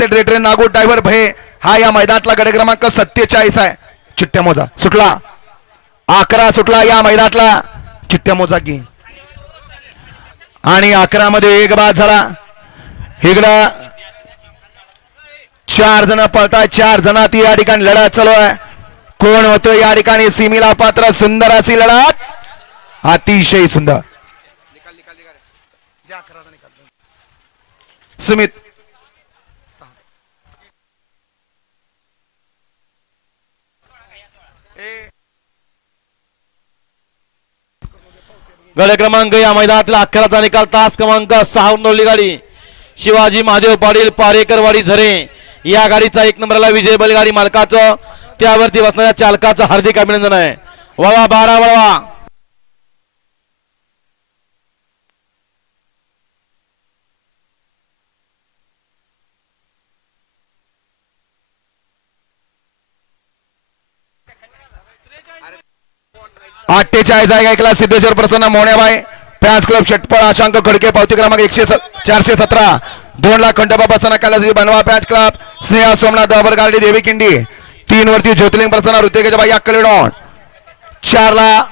रेटरे नागो driver भये. हा या मैदानातला गड क्रमांक सत्तेचाळीस आहे. चिट्ट्या मोजा. सुटला. अकरा सुटला या मैदानातला. चिट्ट्या मोजा की. आणि अकरा मध्ये एक बाद झाला. इकडं चार जण पळताय. चार जणात या ठिकाणी लढत चालू आहे. कोण होतं या ठिकाणी? सिमीला पात्र सुंदर अशी लढत. अतिशय सुंदर. सुमित. गड क्रमांक या मैदानातला अकराचा निकाल तास क्रमांक सहा नोंदली गाडी. शिवाजी महादेव पाटील पारेकरवाडी झरे. या गाडीचा एक नंबरला विजय बैलगाडी मालकाचं. त्यावरती बसणाऱ्या चालकाचं हार्दिक अभिनंदन आहे. वळवा बारा वळवा. अठ्ठेचाळीस आहे ऐकला सिद्धेश्वर प्रसन्न मोण्याबाई फॅन्स क्लब षटपळ आशांक खडके पावती क्रमांक एकशे स- चारशे सतरा. दोन लाख खंडोबा प्रसन्न कालाजी बनवा फॅन्स क्लब स्नेहा सोमनाथ दाबर गार्डी देवी किंडी. तीन वरती ज्योतिर्लिंग प्रसन्न ऋतिकेश बाई अक्कलेडॉन चारला